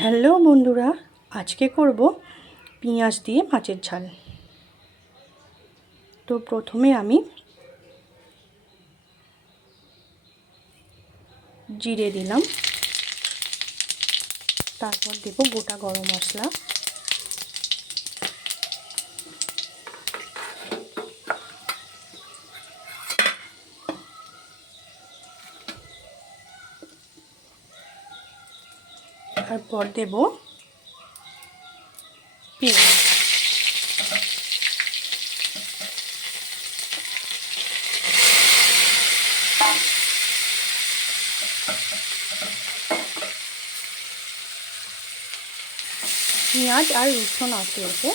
Hello বন্ধুরা, আজকে করব পেঁয়াজ দিয়ে মাছের ঝাল। তো প্রথমে আমি জিরে দিলাম, তারপর দেব গোটা গরম মশলা, তারপর দেব পেঁয়াজ, পেঁয়াজ আর রসুন আঁচড়ে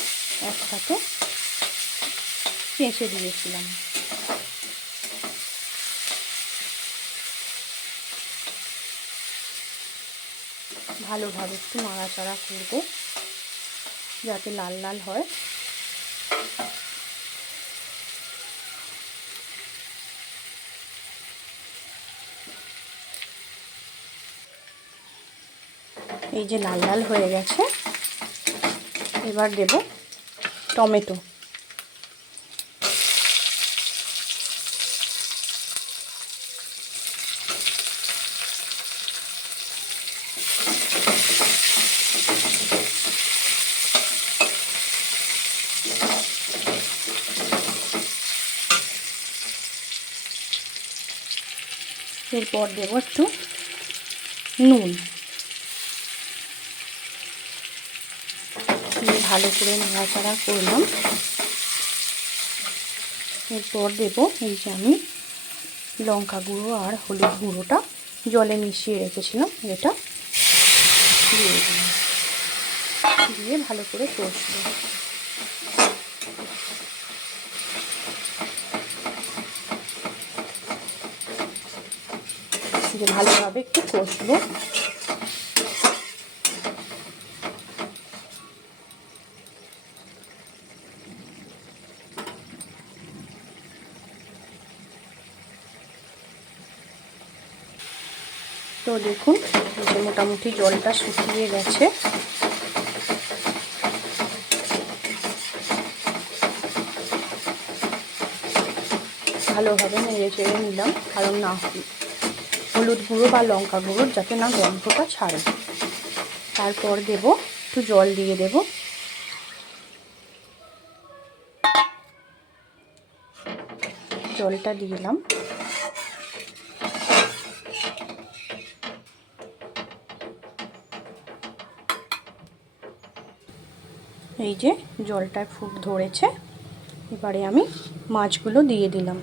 একসাথে পেঁচে দিয়েছিলাম। ভালোভাবে একটু নাড়াচাড়া করব যাতে লাল লাল হয়। এই যে লাল লাল হয়ে গেছে, এবার দেব টমেটো, এরপর দেব একটু নুন, দিয়ে ভালো করে নাড়াচাড়া করলাম। এরপর দেব এই যে আমি লঙ্কা গুঁড়ো আর হলুদ গুঁড়োটা জলে মিশিয়ে রেখেছিলাম, এটা দিয়ে দিলাম, দিয়ে ভালো করে কষবো। যে ভালোভাবে একটু কষবো। তো দেখুন যে মোটামুটি জলটা শুকিয়ে গেছে। ভালোভাবে নেড়ে চেড়ে নিলাম, কারণ না হলুদ গুঁড়ো বা লঙ্কা গুঁড়োর যাতে না গন্ধটা ছাড়ে। তারপর দেব একটু জল দিয়ে দেব, জলটা দিলাম। এই যে জলটায় ফুট ধরেছে, এবারে আমি মাছগুলো দিয়ে দিলাম।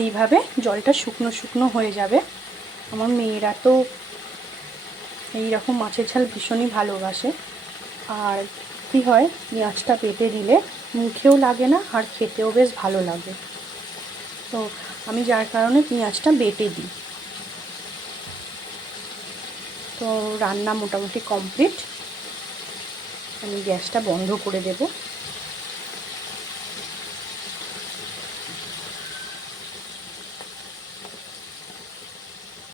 এইভাবে জলটা শুকনো শুকনো হয়ে যাবে। আমার মেয়েরা তো এই রকম মাছের ঝাল ভীষণই ভালোবাসে, আর কি হয় পেঁয়াজটা বেটে দিলে মুখেও লাগে না আর খেতেও বেশ ভালো লাগে। তো আমি যার কারণে পেঁয়াজটা বেটে দিই। তো রান্না মোটামুটি কমপ্লিট, আমি গ্যাসটা বন্ধ করে দেব।